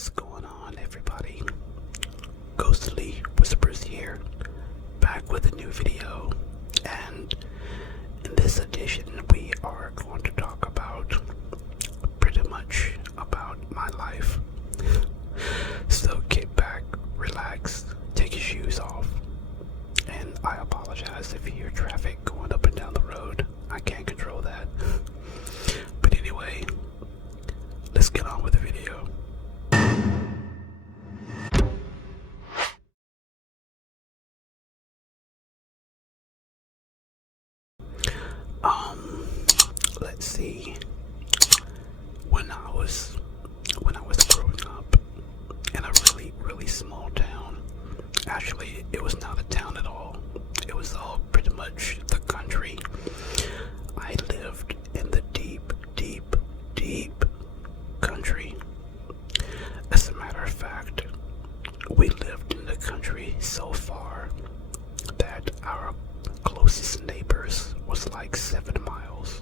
What's going on, everybody? Ghostly Whispers here, back with a new video, and in this edition we are going to talk about pretty much about my life. So get back, relax, take your shoes off, and I apologize if you hear traffic going up and down the road. I can't control that. But anyway, let's get on with the video. Let's see. When I was growing up in a really small town. Actually, it was not a town at all. It was all pretty much the country. I lived in the deep country. As a matter of fact, we lived in the country so far that our closest neighbors was like 7 miles.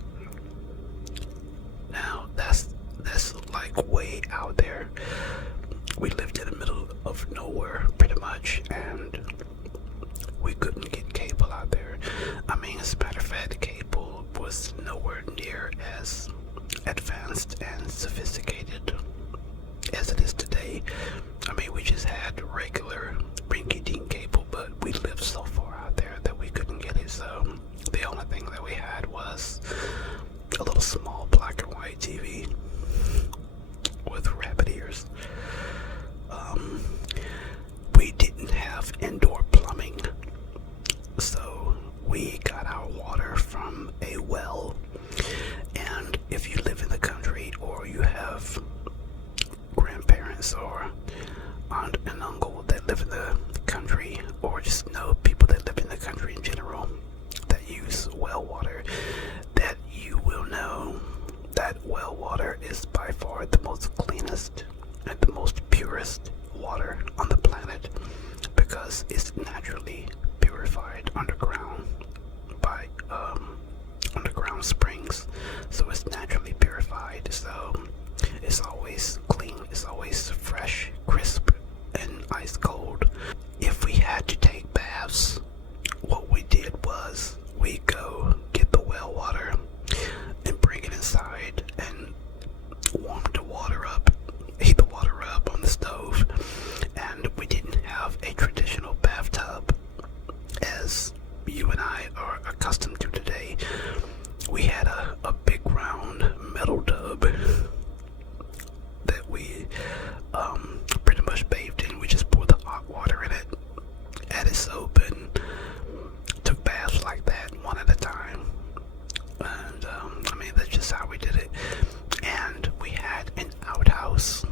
Now that's like way out there. We lived in the middle of nowhere pretty much, and we couldn't get cable out there. I mean, as a matter of fact, cable was nowhere near as advanced and sophisticated as it is today. I mean, we just had regular rinky-dink cable, but we lived so far out there that we couldn't get it. So the only thing that we had was a little small black and white TV with rabbit ears. We didn't have indoor plumbing, so we got our water from a well. And if you live in the country, or you have grandparents or aunt and uncle that live in the country, or just know people that live in the country in general that use well water, that you will know that well water is by far the most cleanest and the most purest water on the planet, because it's naturally purified underground by underground springs. So it's naturally purified, so it's always clean, it's always fresh, crisp, and ice cold. If we had to take baths, what we did was we go get the well water and bring it inside and warm the water up, heat the water up on the stove. And we didn't have a traditional bathtub as you and I are accustomed to today. We had a big round metal tub that we pretty much bathed in. We just poured the hot water in it, added soap, and took baths like that one at a time. And I mean, that's just how we did it. And we had an outhouse,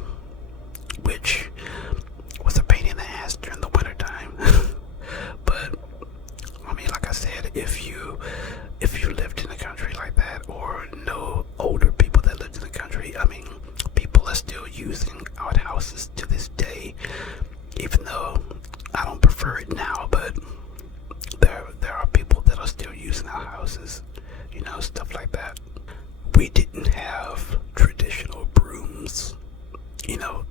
which was a pain in the ass during the winter time. But I mean, like I said, if you lived in the country like that, or know older people that lived in the country, I mean, people are still using outhouses to this day, even though I don't prefer it now. But there are people that are still using outhouses, you know, stuff like that. We didn't have traditional brooms, you know,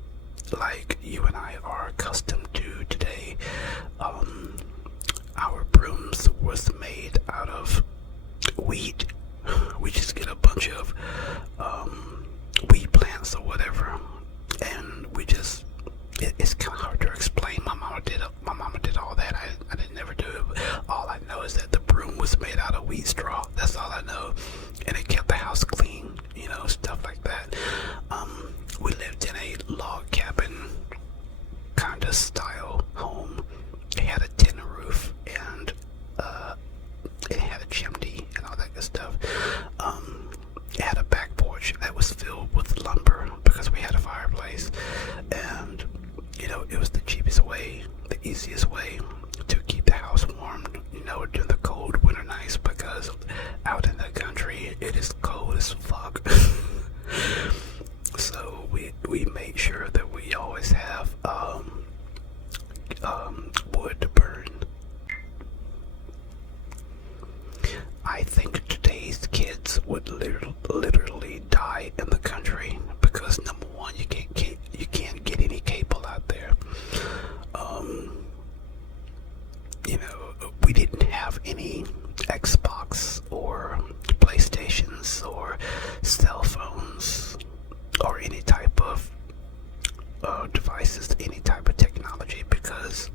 like you and I are accustomed to today. Our brooms was made out of wheat. We just get a bunch of wheat plants or whatever, and we just, it's kind of hard to explain. My mama did all that. I didn't never do it. All I know is that the broom was made out of wheat straw. That's all I know. And it kept the house clean, you know, stuff like that. We lived in a log cabin kind of style home. It had a tin roof, and it had a chimney and all that good stuff. It had a back porch that was filled with lumber because we had a fireplace. And you know, it was the cheapest way, the easiest way to keep the house warm, you know, during the cold winter nights, because out in the country it is cold as fuck. So we made sure that we always have wood to burn. I think today's kids would literally die in the country, because number one, you can't get any devices, any type of technology, because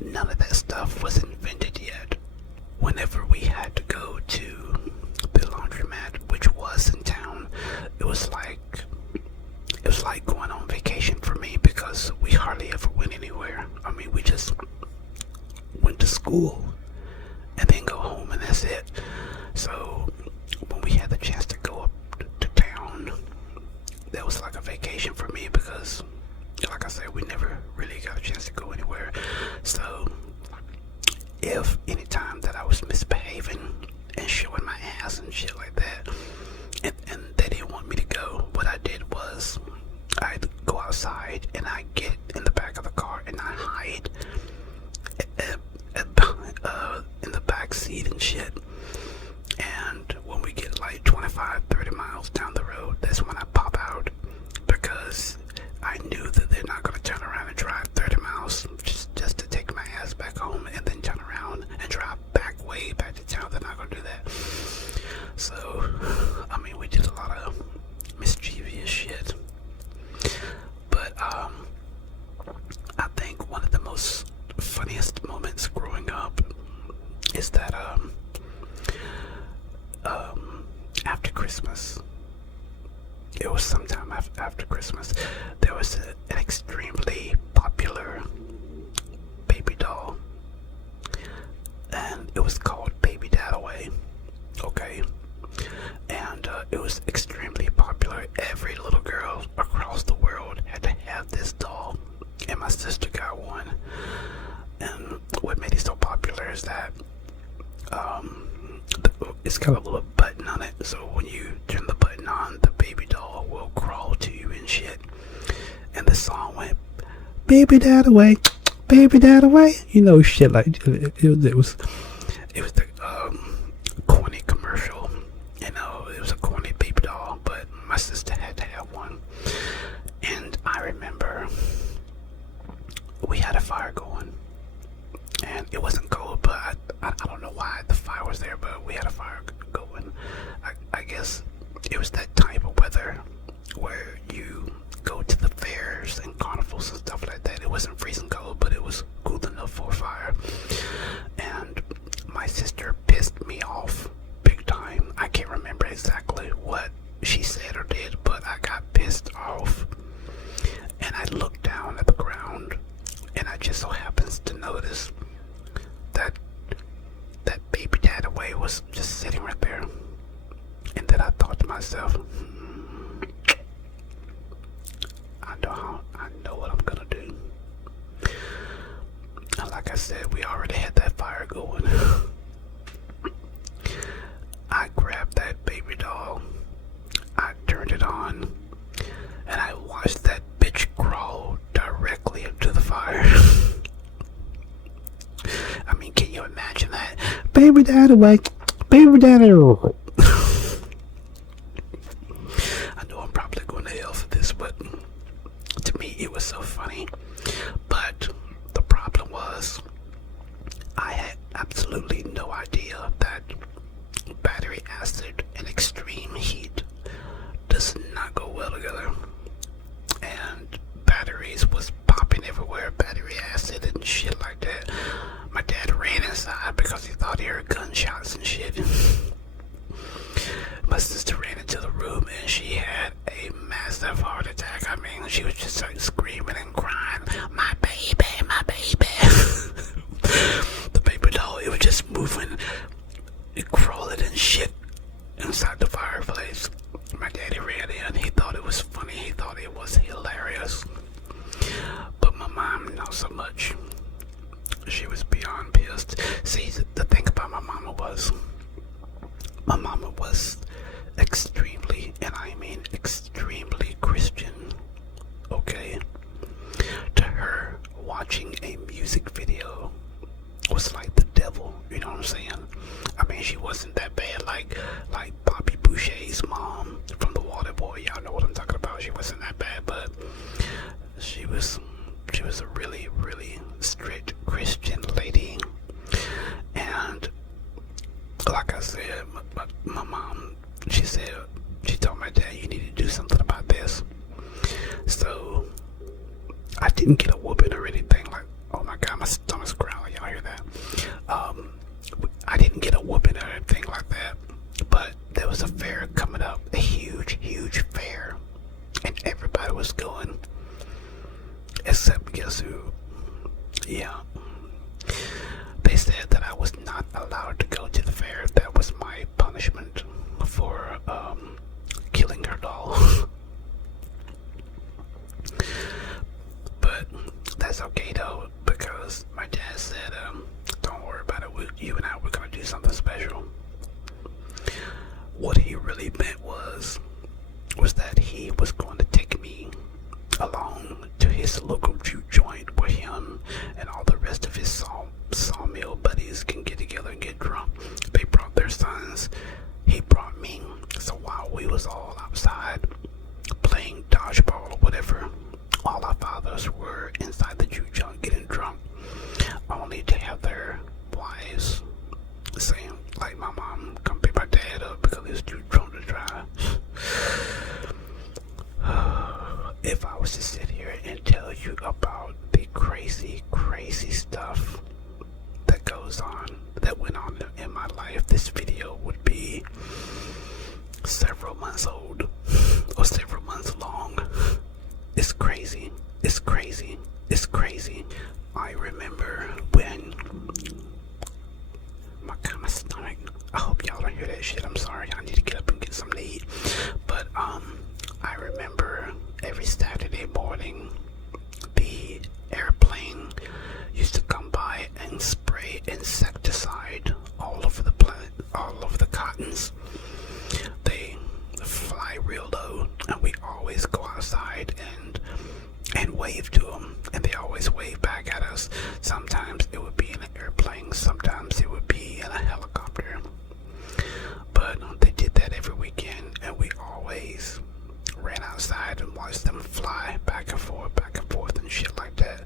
none of that stuff was invented yet. Whenever we had to go to the laundromat, which was in town, it was like going on vacation for me, because we hardly ever went anywhere. I mean, we just went to school and then go home, and that's it. So when we had the chance to go up to town, that was like a vacation for me, because like I said, we never really got a chance to go anywhere. So if any time that I was misbehaving and showing my ass and shit like that, and they didn't want me to go, what I did was I'd go outside and I get in the back of the car and I hide in the back seat and shit. And when we get like 25-30 miles down the road, that's when I pop out, because I knew that they're not going to turn around and drive 30 miles just to take my ass back home and then turn around and drive way back to town. They're not going to do that. So, I mean, we did a lot of mischievous shit. But I think one of the most funniest moments growing up is that after Christmas, it was sometime after Christmas, there was an extremely popular baby doll, and it was called Baby Dad Away. Okay, and it was extremely popular. Every little girl across the world had to have this doll, and my sister got one. And what made it so popular is that it's got a little button on it, so when you turn the button on, the baby doll will crawl to you and shit. And the song went, "Baby Dad Away, Baby Dad Away," you know, shit like it was the corny commercial, you know. It was a corny baby doll, but my sister had to have one. And I remember we had a fire going, and it wasn't cold, but I don't know why the fire was there, but we had a fire going. I guess it was that type of weather where you go to the fairs and carnivals and stuff like that. It wasn't freezing cold, but it was cool enough for a fire. And my sister pissed me off big time. I can't remember exactly what she said or did, but I got pissed off. And I looked down at the ground, and I just so happens to notice that Baby Dad Away was just sitting right there. And then I thought to myself, I know what I'm gonna do. And like I said, we already had that fire going. I grabbed that baby doll, I turned it on, and I watched that bitch crawl directly into the fire. I mean, can you imagine that? Baby Dad Away, Baby Dad Away. I know I'm probably going to hell for this, but to me it was so funny. But the problem was, I had absolutely no idea that battery acid and extreme heat does not go well together. And batteries was popping everywhere, battery acid and shit like that. My dad ran inside because he thought he heard gunshots and shit. My sister ran into the room and she had a massive heart attack. I mean, she was just like screaming and crying, "My baby, my baby." The baby doll, it was just moving, it crawling and shit inside the fireplace. My daddy ran in. He thought it was funny. He thought it was hilarious. But my mom, not so much. She was beyond pissed. See, the thing about my mama was extremely, and I mean extremely Christian. Okay? To her, watching a music video was like the devil. You know what I'm saying? I mean, she wasn't that bad like Bobby Boucher's mom from The Waterboy. Y'all know what I'm talking about. She wasn't that bad, but she was a really, really strict Christian lady. And like I said, my mom, she told my dad, "You need to do something about this." So I didn't get a whooping or anything. Like, oh my god, my stomach's growling. Y'all hear that? I didn't get a whooping or anything like that. But there was a fair coming up, a huge, huge fair, and everybody was going, except guess who? Yeah. They said that I was not allowed to go to the fair. That was my punishment for killing her doll. But that's okay though, because my dad said, don't worry about it. You and I were gonna do something special. What he really meant was that he was going to take me along to his local juke joint where him and all the rest of his sawmill buddies can get together and get drunk. They brought their sons. He brought me. So while we was all outside playing dodgeball or whatever, all our fathers were inside the juke joint getting drunk, only to have their wives saying, like, my mom, come pick my dad up because he's too drunk to drive. If I was to sit here and tell you about the crazy, crazy stuff that goes on, that went on in my life, this video would be several months old or several months long. It's crazy. It's crazy. It's crazy. I remember when my stomach. I hope y'all don't hear that shit. I'm sorry. I need to get up and get something to eat. But I remember every Saturday morning, the airplane used to come by and spray insecticide all over the planet, all over the cottons. They fly real low, and we always go outside and wave to them, and they always wave back at us. Sometimes it would be in an airplane, sometimes it would be in a helicopter, but they did that every weekend, and we always ran outside and watched them fly back and forth and shit like that.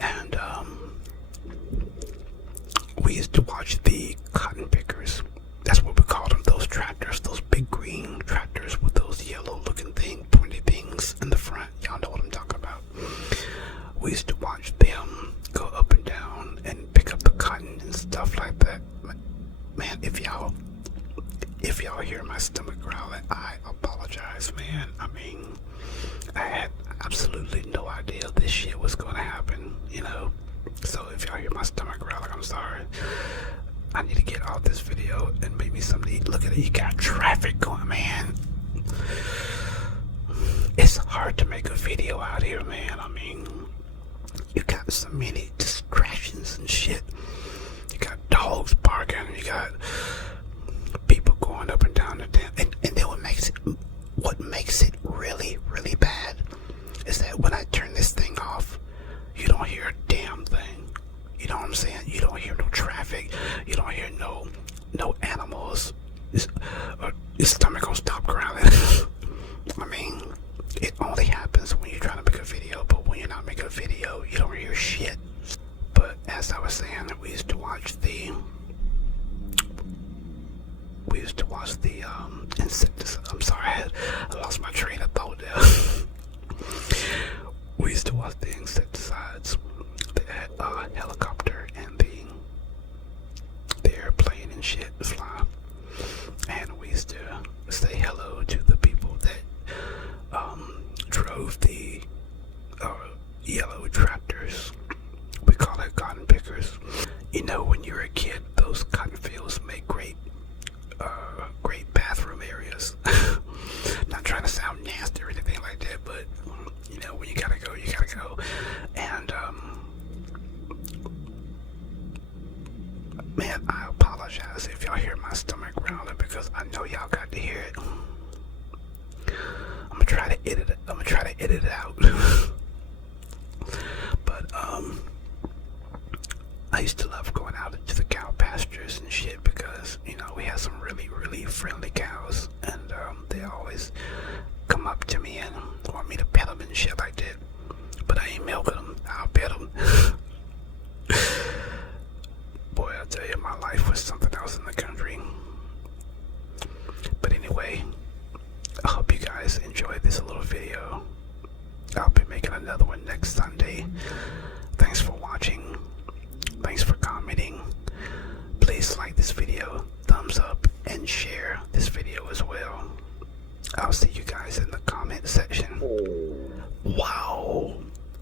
And we used to watch the cotton pickers. That's what we called them, those tractors, those big green tractors with those yellow looking pointy things in the front. Y'all know what I'm talking about. We used to watch them go up and down and pick up the cotton and stuff like that. Man, if y'all hear my stomach growling, I apologize, man. I mean, I had absolutely no idea this shit was gonna happen, you know? So if y'all hear my stomach growling, I'm sorry. I need to get off this video and make me something to eat. Look at it, you got traffic going, man. It's hard to make a video out here, man. I mean, you got so many distractions and shit. You got dogs barking, you got people going up and down the damn, and then what makes it really, really bad is that when I turn this thing off, you don't hear a damn thing. You know what I'm saying? You don't hear no traffic. You don't hear no animals. Your stomach gonna stop growling. I mean, it only happens when you're trying to make a video, but when you're not making a video, you don't hear shit. But as I was saying, we used to watch the insecticide. I'm sorry, I lost my train of thought there. We used to watch the insecticides, the helicopter and the airplane and shit fly. And we used to say hello to the people that drove the yellow tractors. We call it cotton pickers. You know, when you're a kid, those cotton fields make great bathroom areas. Not trying to sound nasty or anything like that, but you know, when you gotta go, you gotta go. And man, I apologize if y'all hear my stomach growling because I know y'all got to hear it. I'm gonna try to edit it out. But I used to love going out into the cow pastures and shit because, you know, we had some really, really friendly cows, and they always come up to me and want me to pet them and shit like that. But I ain't milking them. I'll pet them. Boy, I tell you, my life was something else in the country. But anyway, I hope you guys enjoyed this little video. I'll be making another one next Sunday. Thanks for watching. Thanks for commenting. Please like this video, thumbs up, and share this video as well. I'll see you guys in the comment section. Wow.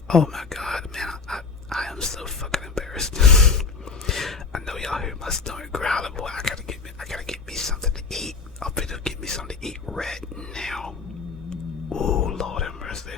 Oh my god, man, I am so fucking embarrassed. I know y'all heard my stomach growling, boy. I gotta get me something to eat. I'll better get me something to eat right now. Oh Lord have mercy.